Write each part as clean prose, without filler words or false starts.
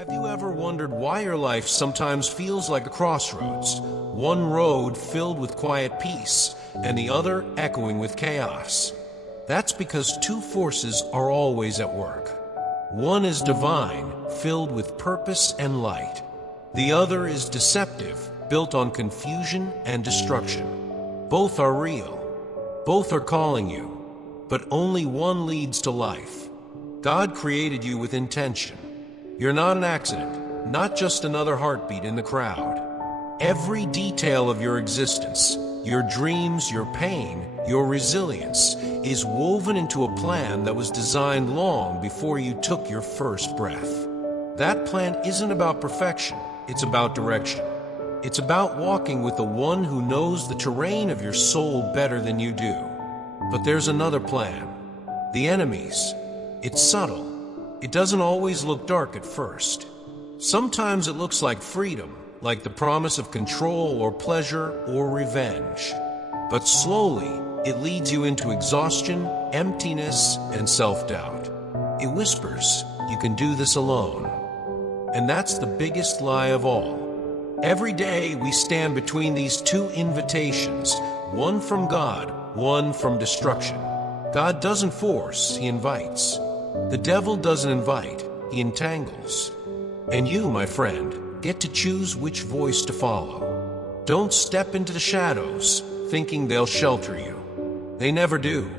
Have you ever wondered why your life sometimes feels like a crossroads? One road filled with quiet peace, and the other echoing with chaos. That's because two forces are always at work. One is divine, filled with purpose and light. The other is deceptive, built on confusion and destruction. Both are real. Both are calling you. But only one leads to life. God created you with intention. You're not an accident, not just another heartbeat in the crowd. Every detail of your existence, your dreams, your pain, your resilience, is woven into a plan that was designed long before you took your first breath. That plan isn't about perfection, it's about direction. It's about walking with the one who knows the terrain of your soul better than you do. But there's another plan. The enemy's. It's subtle. It doesn't always look dark at first. Sometimes it looks like freedom, like the promise of control or pleasure or revenge. But slowly, it leads you into exhaustion, emptiness, and self-doubt. It whispers, you can do this alone. And that's the biggest lie of all. Every day we stand between these two invitations, one from God, one from destruction. God doesn't force, He invites. The devil doesn't invite, he entangles. And you, my friend, get to choose which voice to follow. Don't step into the shadows, thinking they'll shelter you. They never do.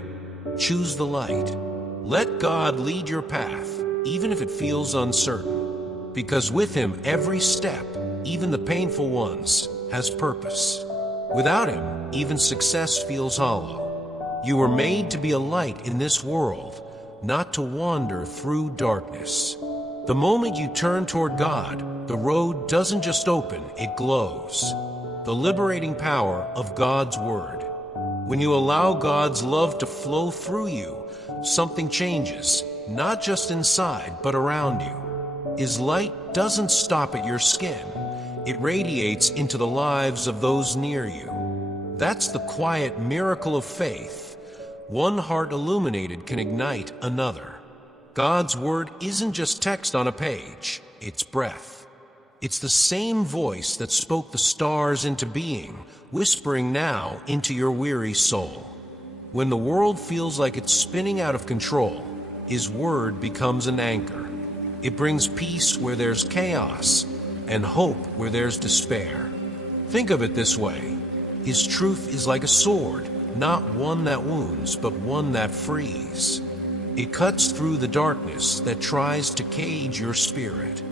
Choose the light. Let God lead your path, even if it feels uncertain. Because with Him, every step, even the painful ones, has purpose. Without Him, even success feels hollow. You were made to be a light in this world, not to wander through darkness. The moment you turn toward God, the road doesn't just open, it glows. The liberating power of God's Word. When you allow God's love to flow through you, something changes, not just inside, but around you. His light doesn't stop at your skin. It radiates into the lives of those near you. That's the quiet miracle of faith. One heart illuminated can ignite another. God's Word isn't just text on a page, it's breath. It's the same voice that spoke the stars into being, whispering now into your weary soul. When the world feels like it's spinning out of control, His Word becomes an anchor. It brings peace where there's chaos, and hope where there's despair. Think of it this way. His truth is like a sword, not one that wounds, but one that frees. It cuts through the darkness that tries to cage your spirit.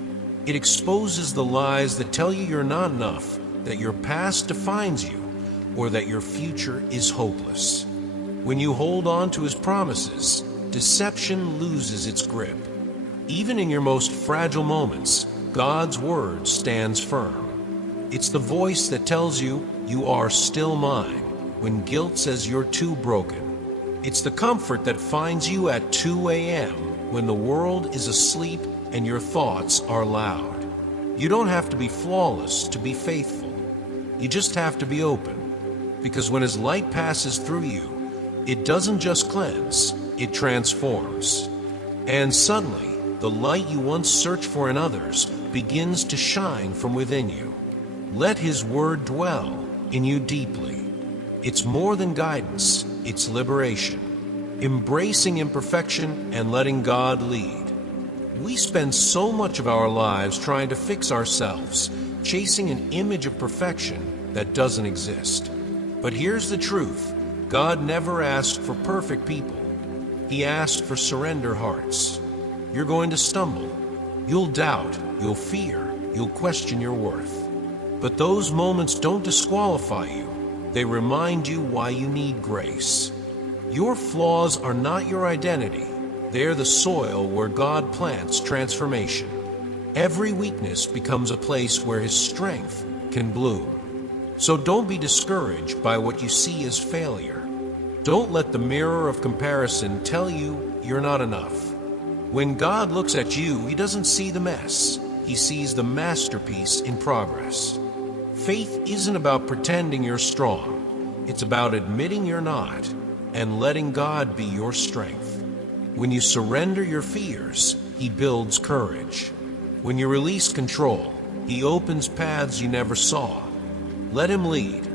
It exposes the lies that tell you you're not enough, that your past defines you, or that your future is hopeless. When you hold on to His promises, deception loses its grip. Even in your most fragile moments, God's Word stands firm. It's the voice that tells you, you are still mine, when guilt says you're too broken. It's the comfort that finds you at 2 a.m. when the world is asleep and your thoughts are loud. You don't have to be flawless to be faithful. You just have to be open. Because when His light passes through you, it doesn't just cleanse, it transforms. And suddenly, the light you once searched for in others begins to shine from within you. Let His Word dwell in you deeply. It's more than guidance, it's liberation. Embracing imperfection and letting God lead. We spend so much of our lives trying to fix ourselves, chasing an image of perfection that doesn't exist. But here's the truth. God never asked for perfect people. He asked for surrender hearts. You're going to stumble. You'll doubt, you'll fear, you'll question your worth. But those moments don't disqualify you. They remind you why you need grace. Your flaws are not your identity. They're the soil where God plants transformation. Every weakness becomes a place where His strength can bloom. So don't be discouraged by what you see as failure. Don't let the mirror of comparison tell you you're not enough. When God looks at you, He doesn't see the mess. He sees the masterpiece in progress. Faith isn't about pretending you're strong. It's about admitting you're not and letting God be your strength. When you surrender your fears, He builds courage. When you release control, He opens paths you never saw. Let Him lead,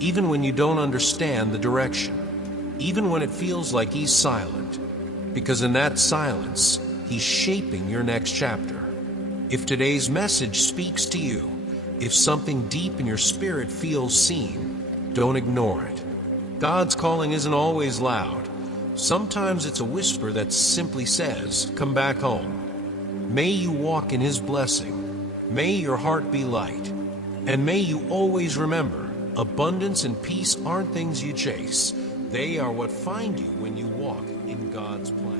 even when you don't understand the direction, even when it feels like He's silent, because in that silence, He's shaping your next chapter. If today's message speaks to you, if something deep in your spirit feels seen, don't ignore it. God's calling isn't always loud. Sometimes it's a whisper that simply says, "Come back home." May you walk in His blessing. May your heart be light. And may you always remember, abundance and peace aren't things you chase. They are what find you when you walk in God's plan.